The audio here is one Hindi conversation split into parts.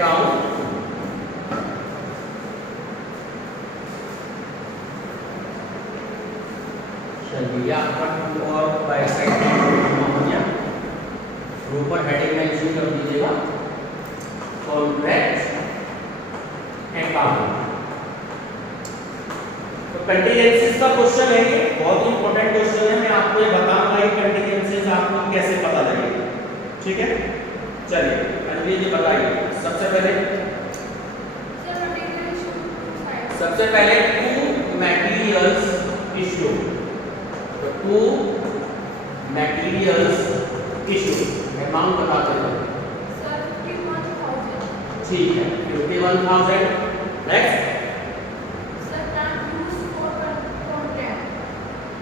अकाउंट चलिए आपका टू और बाय साइड हो गया। ऊपर हेडिंग मेंशन कर दीजिएगा कॉन्ट्रैक्ट अकाउंट। तो कंटीजेंसीज का क्वेश्चन है, ये बहुत इंपॉर्टेंट क्वेश्चन है। मैं आपको ये बताऊंगा ये कंटीजेंसीज आपको कैसे पता लगेगा, ठीक है। चलिए अभी ये बताइए सबसे पहले टू मटेरियल्स इशू। तो टू मटेरियल्स इशू अमाउंट बताते हैं सर 51,000। ठीक है 51,000। Next sir plant use for content.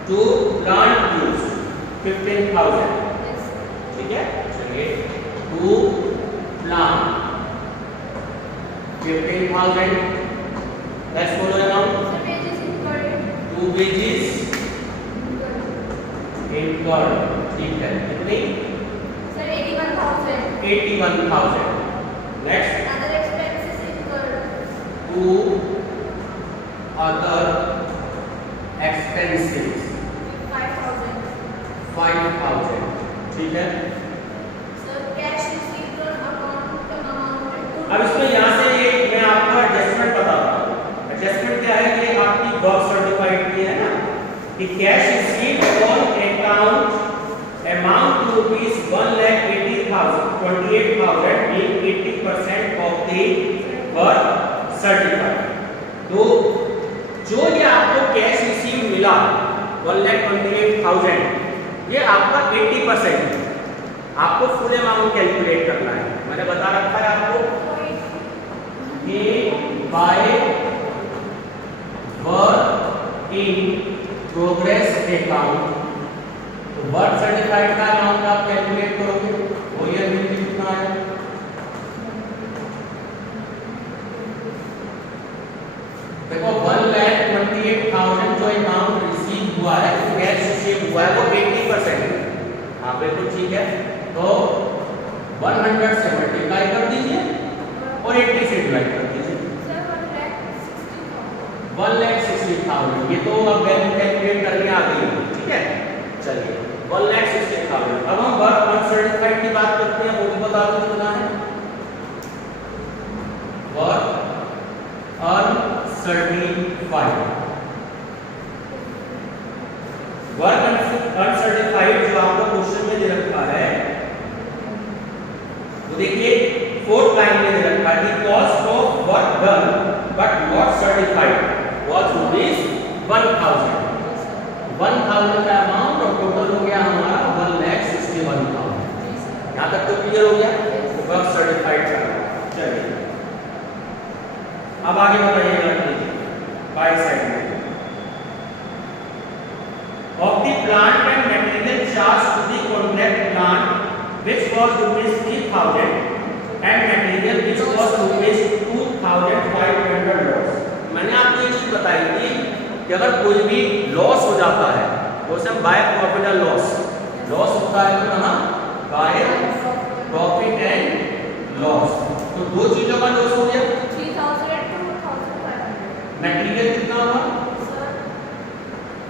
To plant use 15,000 yes ठीक है। चलिए टू प्लांट 15,000। नेक्स्ट बोलो amount sir wages included. To wages incurred ठीक है कितनी sir 81,000। 81,000। Next other expenses included. To other expenses 5,000 ठीक है। Sir cash received from account amount. अब इसमें यहाँ से ये मैं आपको एडजस्टमेंट बताता हूँ। एडजस्टमेंट क्या है कि आपकी वर्क सर्टिफाइड की है ना कि cash received on account amount to rupees 1,80,000 28,000 being 80% of the work certified. तो जो ये आपको कैश रिसीव मिला 1,28,000 ये आपका 80% है। आपको फुल अमाउंट कैलकुलेट करना है। मैंने बता रखा है आपको ये by work in progress account. तो वर्क सर्टिफाइड का अमाउंट आप कैलकुलेट करोगे वो ये कितना है देखो 1,28,000 जो अमाउंट रिसीव हुआ है कैश रिसीव हुआ है वो 80% है। हाँ बिल्कुल ठीक है। तो 100 से मल्टीप्लाई कर दीजिए और 80 से डिवाइड कर दीजिए। सर 1,60,000। 1,60,000 ये तो अब वैल्यू कैलकुलेट करने आ गई है, ठीक है। चलिए 1,60,000। अब हम वर्क अनसर्टिफाइड की बात करते हैं, वो भी बता दो कितना है। वर्क अनसर्टिफाइड वर्क अनसर्टिफाइड जो आपको क्वेश्चन में दे रखा है वो देखिए फोर्थ लाइन में दे रखा है the cost of work done but not certified was rupees 1,000। 1,000 का अमाउंट और टोटल हो गया हमारा 1,61,000। यहाँ तक तो क्लियर हो गया वर्क सर्टिफाइड का। चलिए अब आगे बताइएगा बाय साइड में of the plant and material charged to the contract plant which was rupees 3,000 and material which was rupees 2,500 loss। मैंने आपको ये चीज बताई थी कि अगर कोई भी लॉस हो जाता है तो उसे हम बाय प्रॉफिट एंड लॉस होता है तो कहाँ बाय प्रॉफिट एंड लॉस। तो दो चीजों का लॉस हो गया 3,000 and 2,500। मटेरियल कितना हुआ सर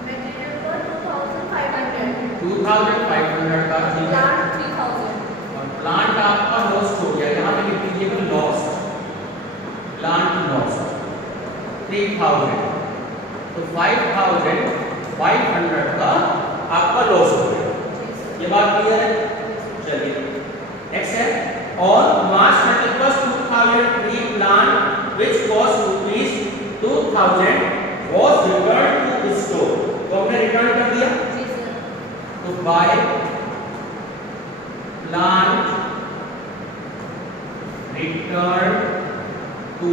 मटेरियल पर 2,500। 2,500 का ठीक है। प्लांट 3,000। और प्लांट आपका लॉस हो गया यहाँ पे लिख दीजिएगा लॉस प्लांट लॉस 3,000। तो 5,500 का आपका लॉस हो गया। ये बात क्लियर है। चलिए नेक्स्ट है और मार्च 31st 2003 plant which cost rupees 2,000 was returned to store। तो हमने रिटर्न कर दिया जी सर। तो by plant return to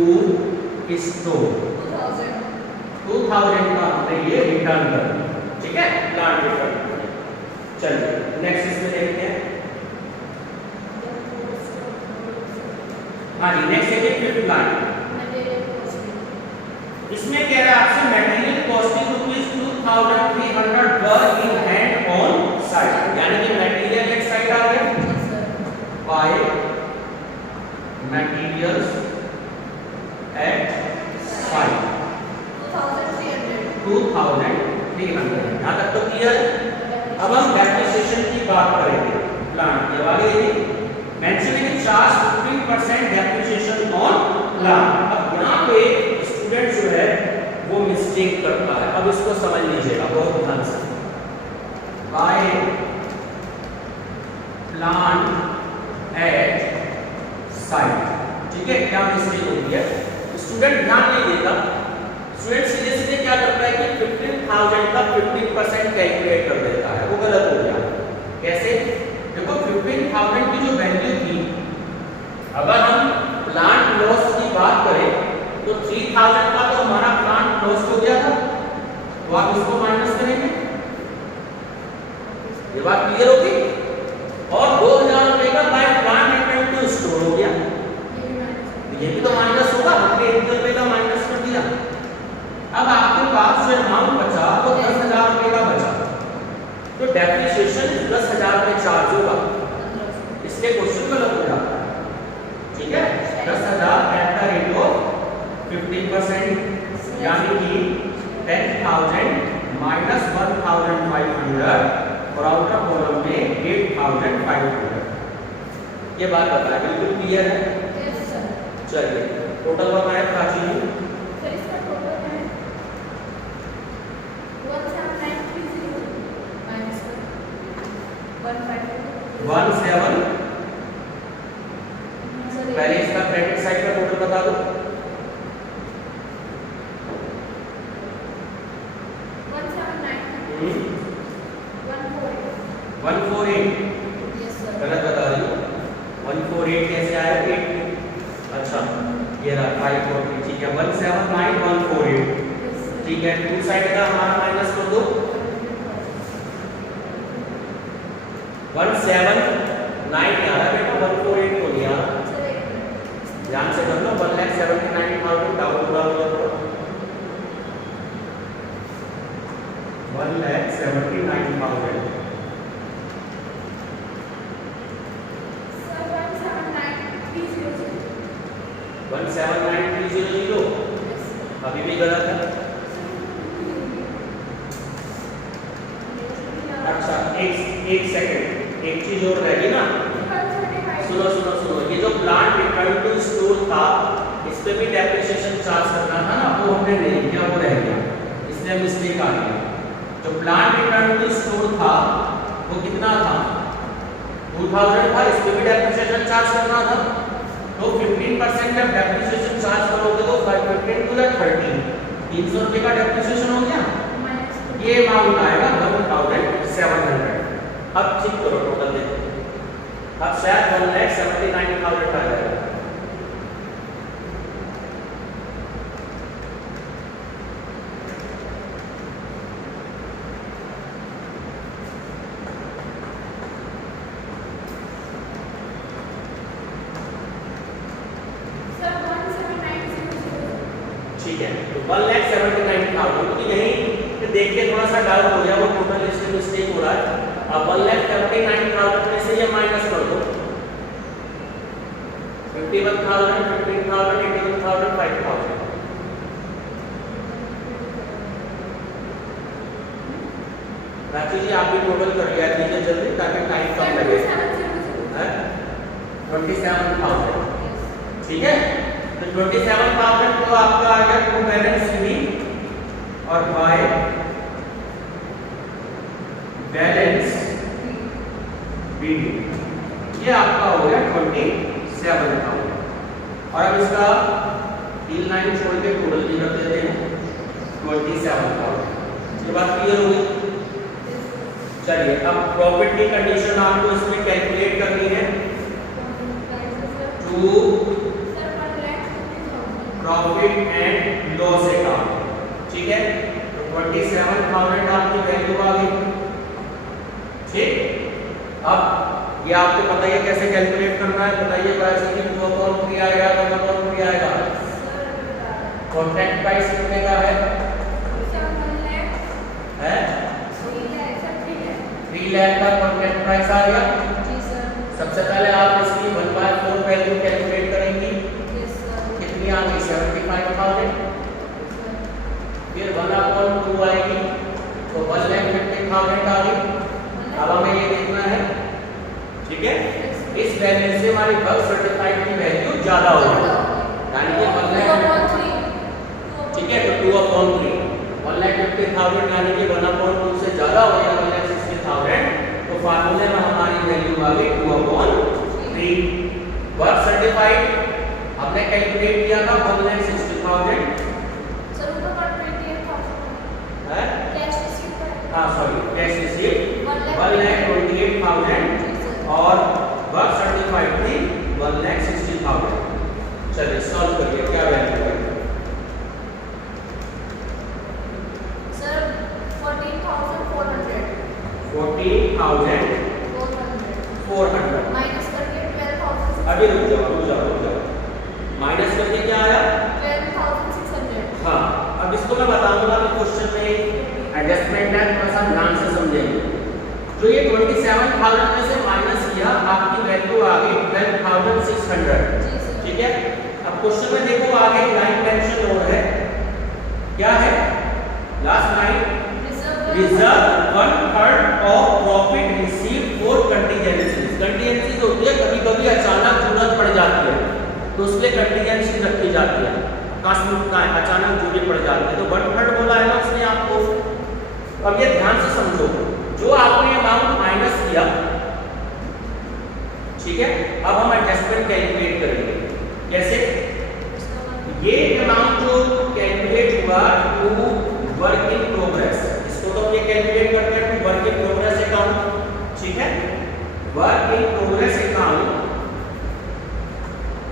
store 2,000 का हमने ये रिटर्न कर दिया, ठीक है। Plant return. चलिए नेक्स्ट इसमें देखते हैं। हाँ जी नेक्स्ट है फिफ्थ लाइन। इसमें कह रहा है आपसे material costing rupees 2,300 were in hand on side, यानी कि मटेरियल एक साइड आ गया बाय materials at site 2300। यहाँ तक तो क्लियर। अब हम डेप्रिसिएशन की बात करेंगे प्लांट के बारे में। Mentioning charge 15% depreciation on plant. अब यहाँ पे स्टूडेंट जो है वो मिस्टेक करता है। अब इसको समझ लीजिएगा बहुत ध्यान से। बाय प्लांट एट साइट, ठीक है, क्या मिस्टेक होती है? स्टूडेंट ध्यान नहीं देता। स्टूडेंट सीधे सीधे क्या करता है कि 15,000 का 15% कैलकुलेट कर देता है। वो गलत हो गया। कैसे? देखो 15,000 की जो वैल्यू थी, अगर हम प्लांट लॉस की बात करें तो 3,000 का तो हमारा प्लांट लॉस हो गया था, तो आप इसको माइनस करेंगे। ये बात क्लियर होगी। और 2,000 रुपए का by plant return to store हो गया, ये भी तो माइनस होगा। हमने 1 रुपए का माइनस कर दिया। अब आपके पास जो अमाउंट बचा वो 10,000 रुपए का बचा, तो डेप्रिसिएशन 10,000 रुपए चार्ज होगा, इसलिए क्वेश्चन गलत हो जाता है। ठीक है, 10,000 एट द रेट ऑफ 15%, यानी कि 10,000 माइनस 1,500 और आउटर कॉलम में 8,500। ये बात बताया, बिल्कुल क्लियर है। चलिए टोटल बताएं प्राची जी। सर इसका टोटल है 17930 माइनस 17। पहले इसका क्रेडिट साइड का टोटल बता दो। 148। गलत बता रही हो। 148 कैसे आया? 8। अच्छा ये रहा 540। ठीक है, 179 148। ठीक है, टू साइड का हमारा माइनस कर दो। 179 आ रहा है बेटा, 148 तो नहीं आ रहा। ध्यान से कर लो। 1,79,000 डाउन पूरा हो गया। 1,79,000 179,300। अभी भी गलत है। अच्छा एक सेकंड, एक चीज और रहेगी ना। सुनो सुनो सुनो, ये जो प्लांट रिटर्न टू स्टोर था, इस पे भी डेप्रिसिएशन चार्ज करना था ना, वो हमने नहीं किया, वो रह गया, इसलिए मिस्टेक आ गई। जो प्लांट रिटर्न टू स्टोर था वो कितना था? 2,000 था, इस पे भी डेप्रिसिएशन चार्ज करना था। तो 15% जब डेप्रिसिएशन चार्ज करोगे तो 515 टू 30, 300 रुपए का डेप्रिसिएशन हो गया। ये अमाउंट आएगा 1,700। अब चेक करो टोटल देखो, अब शायद 1,79,000 आ जाएगा। ठीक है, तो 1,79,000, क्योंकि यहीं देख के थोड़ा सा डाउट हो गया, वो टोटल इसमें मिस्टेक हो रहा है। अब 1,79,000 में से ये माइनस कर दो। 51,000, 15,000, 81,000, 5,000। राजू जी आप भी टोटल कर लिया कीजिए जल्दी, ताकि टाइम कम लगे। 27,000। ठीक है, तो 27,000 तो आपका आ गया टू बैलेंस बी और बाय बैलेंस बी, ये आपका हो गया 27,000। और अब इसका 3 लाइन छोड़ के टोटल भी कर देते हैं 27,000। ये बात क्लियर हो गई। चलिए अब प्रॉफिट की कंडीशन आपको इसमें कैलकुलेट करनी है। To profit and loss account. ठीक है, तो 27,000 आपकी वैल्यू आ गई। ठीक, अब ये आपको पता है कैसे कैलकुलेट करना है, बताइए। प्राइस की 2 कॉलम भी आएगा, 2 कॉलम भी आएगा। कॉन्ट्रैक्ट प्राइस कितने का है? 3 लाख का कॉन्ट्रैक्ट प्राइस आ गया। सबसे पहले आप इसकी 1/4 वैल्यू कैलकुलेट करेंगी। फिर 1/2 आएगी, तो 1,50,000 आ गई। अब हमें ये देखना है, ठीक है, इस वैल्यू से हमारी वर्क सर्टिफाइड की वैल्यू ज्यादा होगी, यानी कि 1,00,000, ठीक है, तो 2/3 1,50,000 यानी कि 1/2 से ज्यादा हो गया 1,60,000, तो फार्मूले में हमारी वैल्यू आ गई 2/3। वर्क सर्टिफाइड हमने कैलकुलेट किया था 1,60,000 सर ऊपर पर 28,000 है, कैश रिसीव पर हाँ सॉरी कैश रिसीव 1,28,000 जी सर। और वर्क सर्टिफाइड थी 1,60,000। चलिए सॉल्व करिए, क्या वैल्यू है सर 14,400 14,400 माइनस करके 12,600 अभी रुक जाओ माइनस करके क्या आया 12,600 हाँ। अब इसको मैं बताऊंगा कि क्वेश्चन में एडजस्टमेंट है, थोड़ा सा ध्यान से समझेंगे। जो ये 27,000 में से माइनस किया आपकी वैल्यू आ गई 12,600, जी सर। ठीक है। अब क्वेश्चन में देखो आगे लाइन मेंशन हो रहा है, क्या है last line, reserve 1/3 of profit received for contingencies. Contingencies होती है कभी कभी अचानक जरूरत पड़ जाती है तो उसके कंटीजेंसी रखी जाती है, आकस्मिकता है, अचानक जरूरत पड़ जाती है, तो 1/3 बोला है ना उसने आपको। अब ये ध्यान से समझो, जो आपने अमाउंट माइनस किया, ठीक है, अब हम एडजस्टमेंट कैलकुलेट करेंगे। कैसे? ये अमाउंट जो कैलकुलेट हुआ टू वर्क इन प्रोग्रेस, इसको तो हम ये कैलकुलेट करते हैं to work in progress account, ठीक है। Work in progress account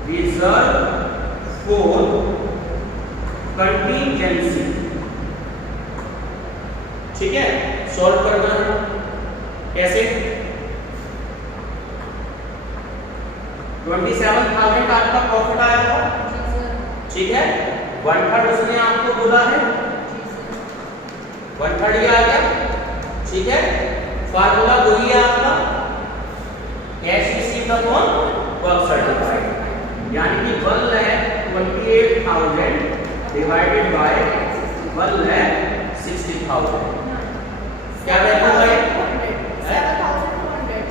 reserve for contingency, ठीक है। सॉल्व करना है कैसे? 27,000 आपका प्रॉफिट आया था, ठीक है, 1/3 उसने आपको बोला है, 1/3 ये आ गया, ठीक है। फार्मूला वही है आपका cash received upon work certified, यानी कि 1,28,000 डिवाइडेड बाय 1,60,000, क्या वैल्यू है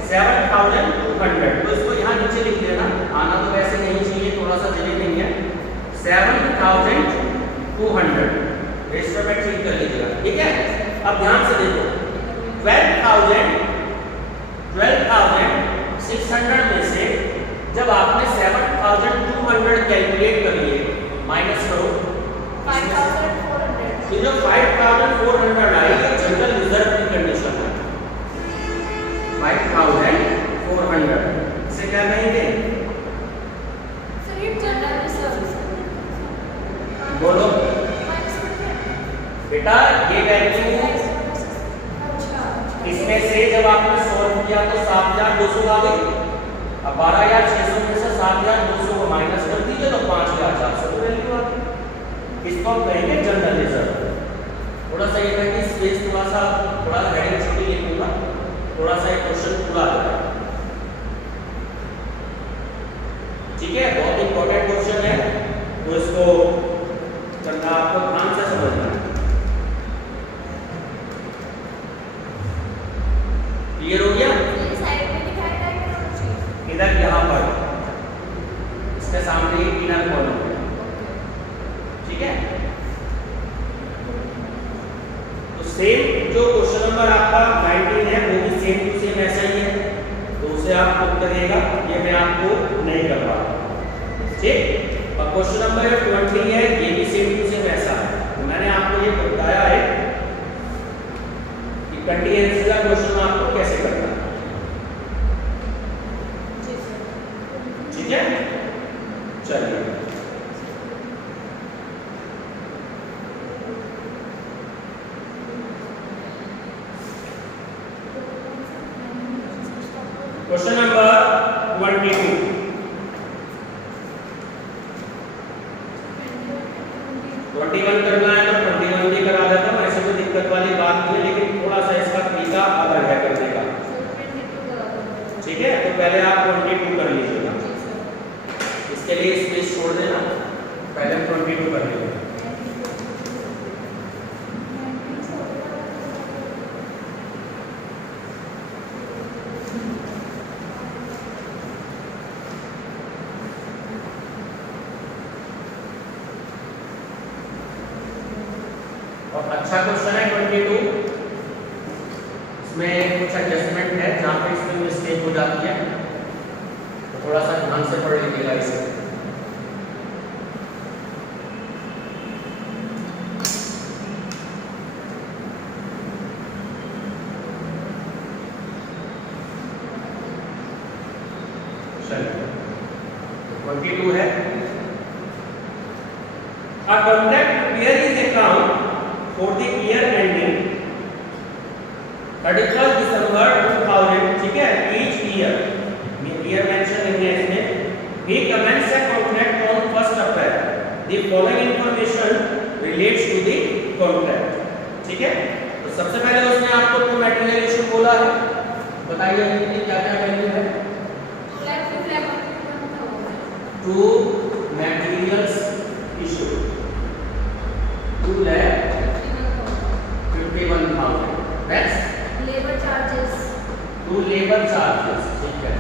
7,200। तो इसको यहाँ नीचे लिख देना, आना तो वैसे नहीं चाहिए, थोड़ा सा जगह नहीं है, 7,200 रजिस्टर में ठीक कर लीजिएगा, ठीक है। अब ध्यान से देखो 12,600 में से जब आपने 7,200 कैलकुलेट कर लिए, माइनस करो 5,400 तो जो 5,400 आई ये जनरल रिजर्व की कंडीशन है, 5,400 से क्या कहेंगे, सर ये जनरल रिजर्व बोलो माइनस करके बेटा। ये वैल्यू अच्छा इसमें से जब आपने सॉल्व किया तो 7,200 आ गई। अब 12,600 में से 7,200 को माइनस कर दीजिए तो 5,400 की वैल्यू आ गई। इसको हम कहेंगे जनरल रिजर्व। थोड़ा सा ये है कि स्पेस थोड़ा हेडिंग छोटी लिखूंगा, थोड़ा सा ये क्वेश्चन पूरा आ जाएगा, ठीक है। बहुत इंपॉर्टेंट क्वेश्चन है तो इसको करना आपको ध्यान से समझना है। क्लियर हो गया? ये साइड में दिखाई जाएगा कुछ इधर यहाँ पर इसके सामने एक इनर कॉलम है, ठीक है। तो सेम जो क्वेश्चन नंबर आपका 19 है वो भी सेम टू सेम ऐसा ही है, तो उसे आप खुद करिएगा, ये मैं आपको नहीं कर रहा, ठीक। और क्वेश्चन नंबर 20 है, ये भी सेम टू सेम ऐसा है। तो मैंने आपको ये बताया है कि कंटीजेंसी का क्वेश्चन आपको कैसे करना है, ठीक है। चलिए क्वेश्चन नंबर 22, 21 करना है तो 21 भी करा देता हूँ, ऐसे कोई दिक्कत वाली बात नहीं है, लेकिन थोड़ा सा इसका तरीका अलग है करने का, ठीक है। तो पहले आप 22 कर लीजिएगा, इसके लिए स्पेस छोड़ देना, पहले 22 कर लीजिए। अच्छा क्वेश्चन है 22, इसमें कुछ एडजस्टमेंट है जहाँ पे इसमें मिस्टेक हो जाती है, तो थोड़ा सा ध्यान से पढ़ लीजिएगा इसे। चलिए 22 है, A contract prepare his account for the year ending 31st December 2000, ठीक है, each year मेंशन नहीं है इसमें। He commence a contract on 1st April. The following information relates to the contract, ठीक है। तो सबसे पहले उसने आपको टू मटेरियल इशू बोला है, बताइए इनकी क्या क्या वैल्यू है। To materials issue 2,51,000, next labour charges to labour charges, ठीक है,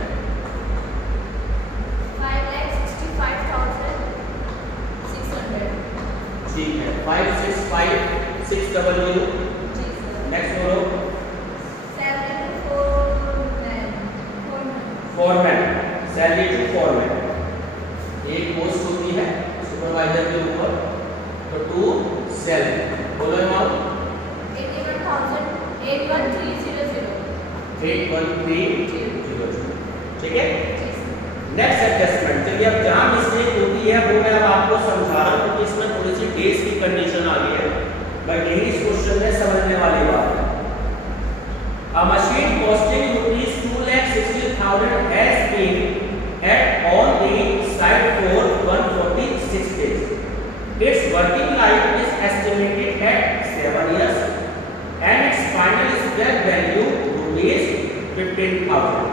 5,65,600, ठीक है, 565,600, जी सर। नेक्स्ट बोलो। Salary to foreman, salary to foreman, एक पोस्ट होती है सुपरवाइजर के ऊपर, तो टू सैलरी बोलो अमाउंट 81,000, 81300, ठीक है। नेक्स्ट एडजस्टमेंट, चलिए अब जहां मिस्टेक होती है वो मैं अब आपको समझा रहा हूं, क्योंकि इसमें थोड़ी सी डेज की कंडीशन आ गई है, बट यही इस क्वेश्चन में समझने वाली बात है। A machine costing ₹2,60,000 has been at on the site for 146 days. Its working life is estimated at 7 years and its final scrap value ₹15,000,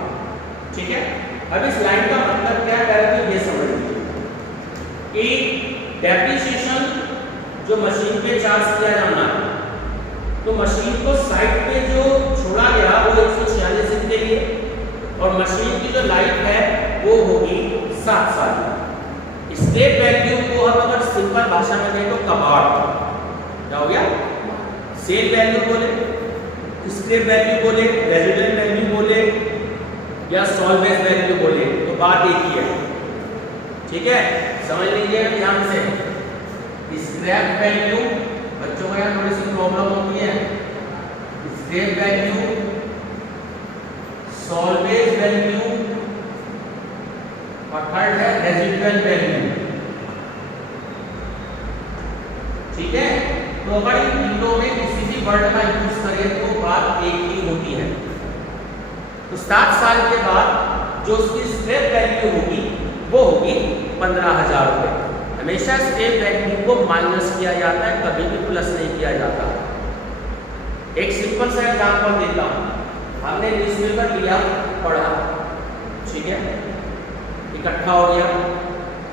ठीक है। अब इस लाइन का मतलब क्या है, पहले ये समझ लीजिए कि डेप्रिसिएशन जो मशीन पे चार्ज किया जाना है, तो मशीन को साइट पे जो छोड़ा गया वो 146 दिन के लिए, और मशीन की जो लाइफ है वो होगी 7 साल। स्क्रैप वैल्यू को हम अगर सिंपल भाषा में दें तो कबाड़, क्या हो गया, सेल वैल्यू बोले, स्क्रैप वैल्यू बोले, रेजिडुअल वैल्यू बोले या सॉल्वेज वैल्यू बोले, तो बात एक ही है, ठीक है। समझ लीजिए ध्यान से, स्क्रैप वैल्यू, बच्चों को यहाँ थोड़ी सी प्रॉब्लम होती है, स्क्रैप वैल्यू, सॉल्वेज वैल्यू और थर्ड है रेजिडुअल वैल्यू, ठीक है। तो अगर इन तीनों में किसी भी वर्ड का यूज करें तो बात एक ही होती है। तो 7 साल के बाद जो उसकी स्क्रैप वैल्यू होगी वो होगी 15,000 रुपये। हमेशा स्क्रैप वैल्यू को माइनस किया जाता है, कभी भी प्लस नहीं किया जाता। एक सिंपल सा एग्जांपल देता हूँ, हमने न्यूज़पेपर लिया, पढ़ा, ठीक है, इकट्ठा हो गया,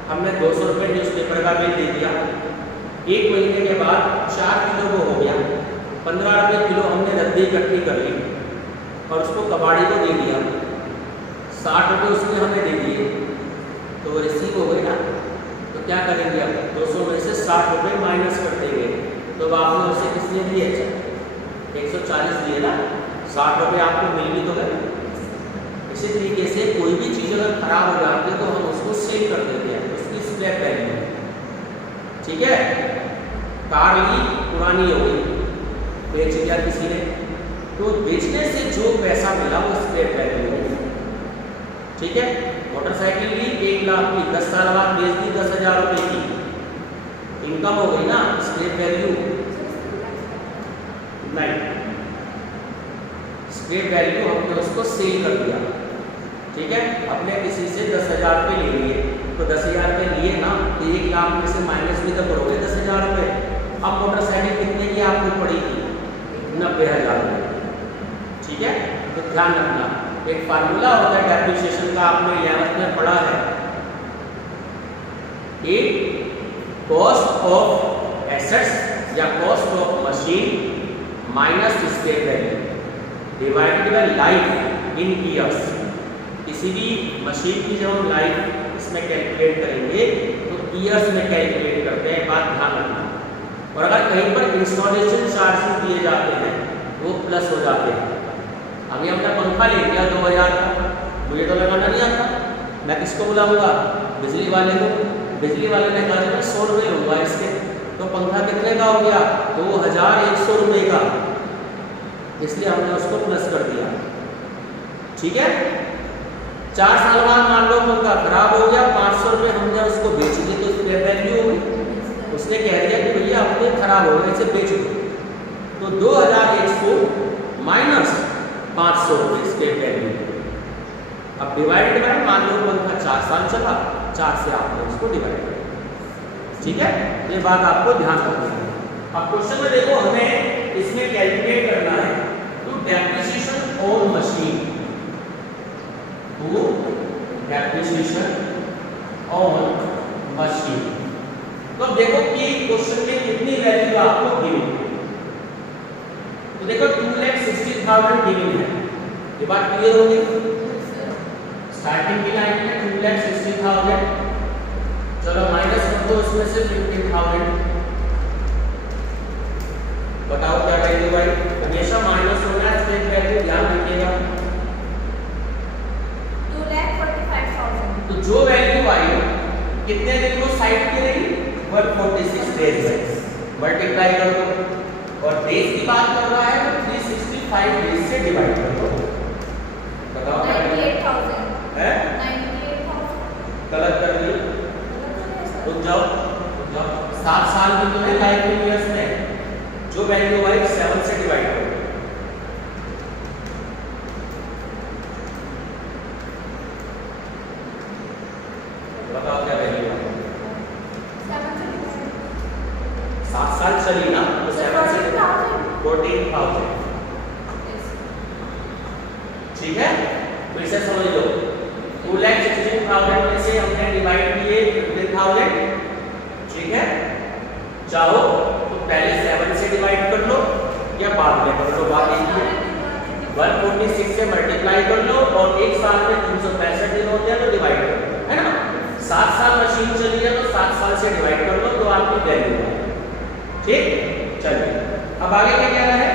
हमने 200 रुपये न्यूज़पेपर का बिल दे दिया। 1 महीने के बाद 4 किलो वो हो गया, 15 रुपये किलो हमने रद्दी इकट्ठी कर ली और उसको कबाड़ी को दे दिया, 60 रुपये उसने हमें दे दिए, तो वो रिसीव हो गई ना। तो क्या करेंगे, अब 200 में से 60 रुपये माइनस कर देंगे, तो आपने उसे किसने दिए, 140 दिए ना, 60 रुपये आपको मिल भी तो गए। इसी तरीके से कोई भी चीज़ अगर खराब हो जाती है तो हम उसको सेल कर देते हैं, उसकी स्क्रैप वैल्यू, ठीक है। कार ली, पुरानी हो गई, बेच दिया किसी ने, तो बेचने से जो पैसा मिला वो स्क्रैप वैल्यू है, ठीक है। मोटरसाइकिल ली 1 लाख की, 10 साल बाद बेच दी 10,000 रुपये की, इनकम हो गई ना, स्क्रैप वैल्यू नहीं, स्क्रैप वैल्यू हमने उसको सेल कर दिया, ठीक है। अपने किसी से 10,000 रुपये ले लिए, तो 10,000 रुपये लिए ना, तो 1 लाख में से माइनस भी तो करोगे 10,000 रुपये। अब मोटरसाइकिल कितने की आपको पड़ेगी, 90,000 रुपये, ठीक है। तो ध्यान रखना, एक फार्मूला होता है डेप्रिसिएशन का, आपने 11th में पढ़ा है, एक कॉस्ट ऑफ एसेट्स या cost of machine minus scrap value divided by life in years. किसी भी मशीन की जब हम लाइफ इसमें कैलकुलेट करेंगे तो ईयर्स में कैलकुलेट करते हैं, बात ध्यान रखना। और अगर कहीं पर इंस्टॉलेशन चार्जेस दिए जाते हैं वो प्लस हो जाते हैं। अभी हमने पंखा ले लिया 2000 का, मुझे तो लगाना नहीं आता, मैं किसको बुलाऊंगा? बिजली वाले को। बिजली वाले ने कहा मैं 100 रुपये लूँगा इसके, तो पंखा कितने का हो गया? 2100 रुपये का, इसलिए हमने उसको प्लस कर दिया। ठीक है, 4 साल बाद मान लो पंखा खराब हो गया, 500 रुपये हमने उसको बेच दिए, तो उसकी वैल्यू हो गई। उसने कह दिया कि भैया अपने खराब हो गए, इसे बेच दो, तो 2100 माइनस 500 रुपये इसके वैल्यू। अब डिवाइडेड बाय, मान लो पंखा 4 साल चला, 4 से आपने उसको डिवाइड कर दिया। ठीक है, ये बात आपको ध्यान रखनी है। अब क्वेश्चन में देखो, हमें इसमें कैलकुलेट करना है to depreciation on machine, to depreciation on machine. तो अब देखो कि क्वेश्चन में कितनी वैल्यू आपको गिवन है। तो देखो 2,60,000 गिवन है, ये बात क्लियर होगी। स्टार्टिंग की लाइन में 2,60,000, चलो माइनस कर दो इसमें से 15,000। बताओ क्या वैल्यू आई? हमेशा माइनस होना है, इसमें वैल्यू ध्यान रखिएगा। 2,45,000। तो जो वैल्यू आई कितने दिन को साइड पे रही? 146 डेज में मल्टीप्लाई कर दो, और डेज की बात कर रहा है तो 365 डेज से डिवाइड कर दो। बताओ 98,000 है? 98,000 गलत कर दिया। रुक जाओ, रुक जाओ, 7 साल की तो है लाइफ ईयर्स में, जो वैल्यू आई 7 से डिवाइड करो। बताओ क्या वैल्यू आई? 7 साल चली ना, तो 7 से 14,000। ठीक है, फिर से समझ लो, 2,60,000 में से हमने डिवाइड किए 15,000। ठीक है, चाहो तो पहले 7 से डिवाइड कर लो या बाद में कर लो, बात एक ही है। 146 से मल्टीप्लाई कर लो, और एक साल में 365 दिन होते हैं तो डिवाइड कर लो, है ना। 7 साल मशीन चली है तो 7 साल से डिवाइड कर लो, तो आपकी वैल्यू है। ठीक, चलिए अब आगे क्या कह रहा है?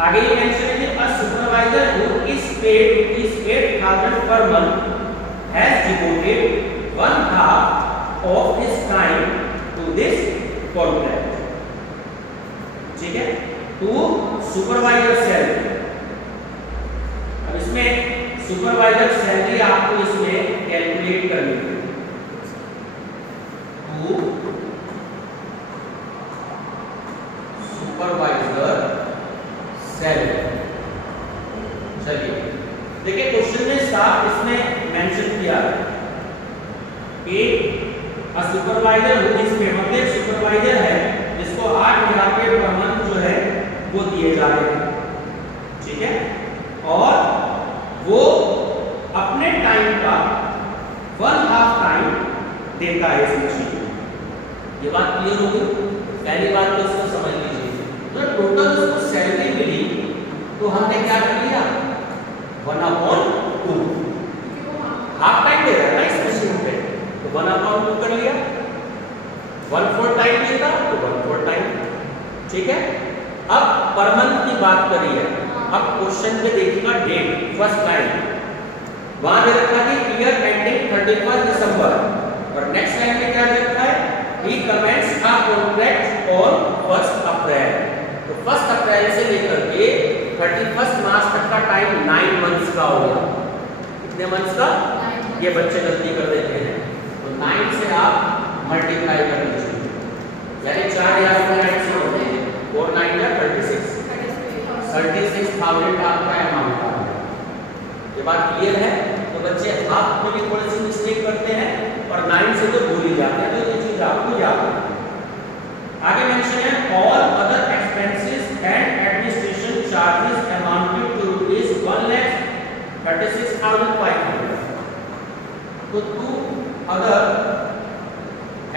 आगे ये मेंशन है कि a supervisor who is paid ₹8,000 per month has devoted 1/2 of his time to this contract. ठीक है, टू सुपरवाइजर सैलरी। अब इसमें सुपरवाइजर सैलरी आपको इसमें कैलकुलेट करनी है। To supervisor salary. चलिए देखिए, क्वेश्चन में साफ इसमें मेंशन किया है कि a supervisor who is paid, मतलब सुपरवाइजर है जिसको 8,000 रुपये पर मंथ जो है वो दिए जा रहे हैं। ठीक है, और वो अपने टाइम का 1/2 टाइम देता है इस मशीन में। ये बात क्लियर होगी? पहली बात तो इसको समझ लीजिए, तो टोटल उसको सैलरी मिली तो हमने क्या कर लिया? 1/2 हाफ टाइम दे रहा है ना इस मशीन पे, तो 1/2 कर लिया। 1/4 टाइम देता तो 1/4 टाइम। ठीक है, अब पर मंथ की बात करी है। अब क्वेश्चन पे देखिएगा डेट, फर्स्ट लाइन वहां दे रखा है कि ईयर एंडिंग 31 दिसंबर, और नेक्स्ट लाइन में क्या दे रखा है? ही कमेंट्स अ कॉन्ट्रैक्ट ऑन 1 अप्रैल। तो 1 अप्रैल से लेकर के 31 मार्च तक का टाइम 9 मंथ्स का हो गया। कितने मंथ्स का? ये बच्चे गलती कर देते हैं, तो 9 से आप मल्टीप्लाई कर लीजिए, यानी 4,000 से होते हैं, 4 9 या 36,000 आपका अमाउंट आ गया। ये बात क्लियर है? तो बच्चे हाफ में भी थोड़ी सी मिस्टेक करते हैं और 9 से तो भूल ही जाते हैं, तो ये चीज आपको याद रखनी है। आगे मेंशन है all other expenses and administration charges amounted to ₹1,36,500। तो टू अदर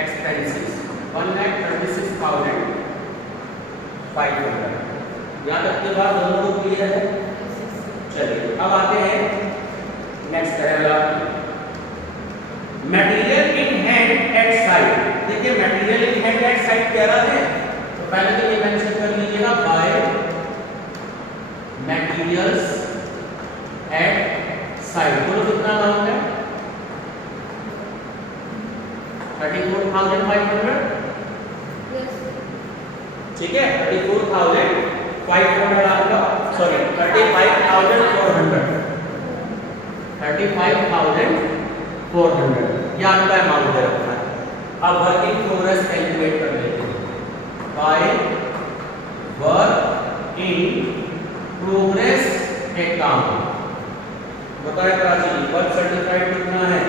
एक्सपेंसेस 1,36,500। यहाँ तक के बाद दोनों को क्लियर है? चलिए अब आते हैं next paragraph, material in hand at sight. देखिए material in hand at side कह रहा है तो पहले तो ये मेंशन कर लीजिएगा बाय मटेरियल्स एट साइड। बोलो कितना अमाउंट है 34,500। Yes. ठीक है 34,500 आपका सॉरी 35,400 35,400 ये आपका अमाउंट दे रखा है। अब वर्क इन प्रोग्रेस कैलकुलेट कर लेते हैं by work in progress account. बताए प्राची जी वर्क सर्टिफाइड कितना है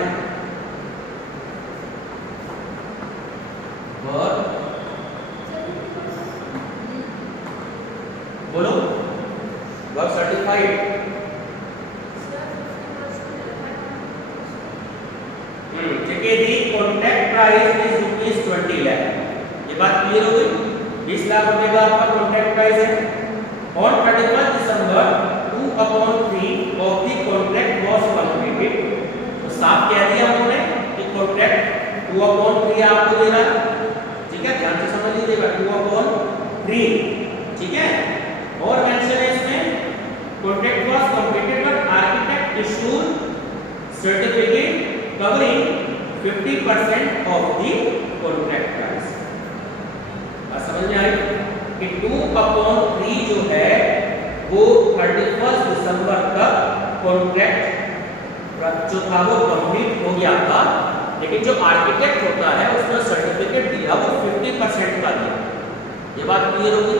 वर्क बोलो वर्क सर्टिफाइड ठीक है दी कॉन्ट्रैक्ट प्राइस इज ₹20 लाख। ये बात क्लियर हो गई 20 लाख रुपए का आपका कॉन्ट्रैक्ट प्राइस है। On 31 December 2/3 of the contract was completed. तो साफ कह दिया उन्होंने कि कॉन्ट्रैक्ट 2/3 आपको देना है। ठीक है ध्यान से समझ लीजिएगा 2/3 ठीक है। और मेंशन है इसमें contract was completed but architect issued certificate covering 50% of the contract price। समझ में आई कि 2/3 जो है वो 31 दिसंबर तक कॉन्ट्रैक्ट जो था वो कंप्लीट हो गया था, लेकिन जो आर्किटेक्ट होता है उसने सर्टिफिकेट दिया वो 50% का दिया। ये बात क्लियर होगी।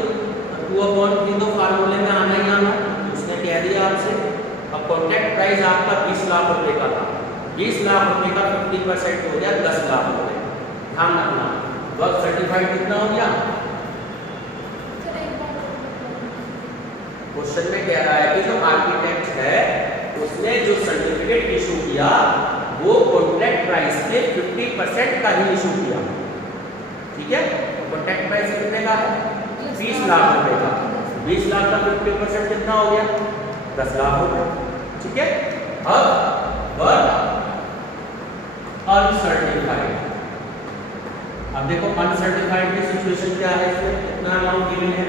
2/3 तो फार्मूले में आना ही आना, उसने कह दिया आपसे। अब कॉन्ट्रैक्ट प्राइस आपका 20 लाख रुपए का था, 20 लाख रुपए का 50% हो गया 10 लाख रुपए। ध्यान रखना वर्क सर्टिफाइड कितना हो गया। क्वेश्चन में कह रहा है कि जो आर्किटेक्ट है उसने जो सर्टिफिकेट इशू किया वो कॉन्ट्रैक्ट प्राइस के 50% का ही इशू किया। ठीक है कॉन्ट्रैक्ट प्राइस कितने का है 20 लाख रुपए का। 20 लाख का 50% कितना हो गया 10 लाख रुपए। ठीक है अब वर्क अनसर्टिफाइड। अब देखो अनसर्टिफाइड की सिचुएशन क्या है, इसमें कितना अमाउंट गिवन है।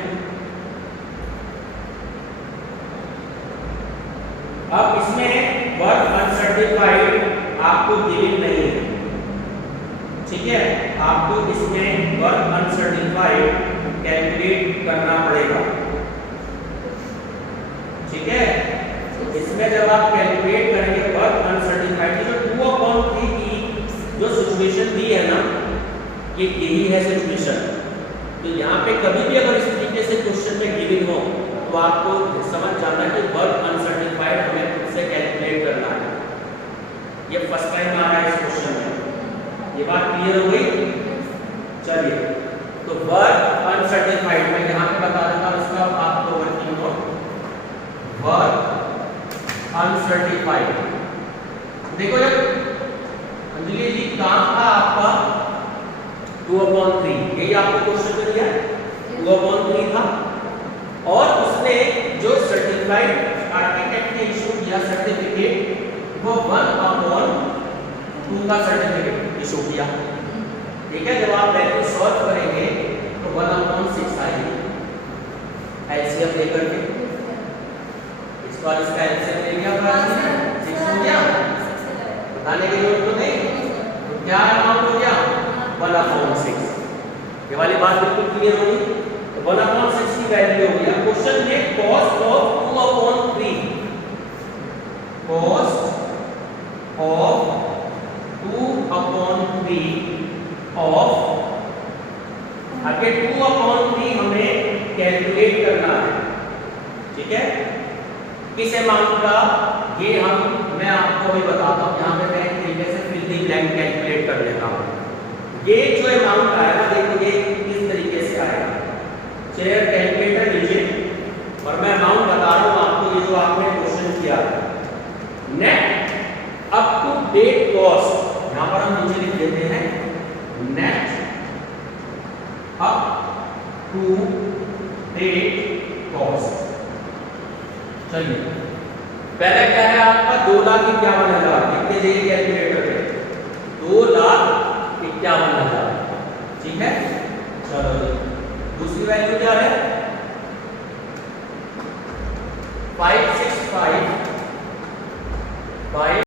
अब इसमें वर्क अनसर्टिफाइड आपको गिवन नहीं है। ठीक है आपको इसमें वर्क अनसर्टिफाइड कैलकुलेट करना पड़ेगा। ठीक है इसमें जब आप कैलकुलेट करेंगे वर्क अनसर्टिफाइड की जो 2/3 की जो सिचुएशन दी है ना ये यही है सिचुएशन। तो यहाँ पे कभी भी अगर इस तरीके से क्वेश्चन में गिवन हो तो आपको समझ जाना कि वर्क अनसर्टिफाइड हमें खुद से कैलकुलेट करना है। ये फर्स्ट टाइम आ रहा है इस क्वेश्चन में। ये बात क्लियर हो गई। चलिए तो वर्क अनसर्टिफाइड मैं यहाँ पे बता देता हूँ इसका आपको वर्किंग नोट। वर्क अनसर्टिफाइड देखो जब अंजलि जी काम था आपका 2/3 यही आपको क्वेश्चन में दिया 2/3 था और उसने जो सर्टिफाइड आर्किटेक्ट ने इशू किया सर्टिफिकेट वो 1/2 का सर्टिफिकेट इशू किया। ठीक है जब आप वैल्यू सॉल्व करेंगे तो 1/6 आएगी एलसीएम लेकर के। इस बार इसका एलसीएम ले लिया 6 हो गया बताने की जरूरत तो नहीं। तो क्या अमाउंट हो गया 1/6। ये वाली बात बिल्कुल क्लियर होगी। तो 1/6 की वैल्यू हो गया। क्वेश्चन में cost of 2/3 cost of 2/3 of आगे 2/3 हमें कैलकुलेट करना है। ठीक है किस अमाउंट का ये मैं आपको भी बताता हूँ। यहाँ पे मैं एक तरीके से फिल द ब्लैंक कैलकुलेट कर लेता हूँ। ये जो अमाउंट आएगा देखिए किस तरीके से आएगा। चलिए कैलकुलेटर लीजिए और मैं अमाउंट बता रहा हूँ आपको। ये जो आपने क्वेश्चन किया net up to date cost यहाँ पर हम नीचे लिख देते हैं net up to date cost. चलिए पहले क्या है आपका 2,51,000 कितने चाहिए कैलकुलेटर पे 2,51,000। ठीक है चलो जी दूसरी वैल्यू क्या है 5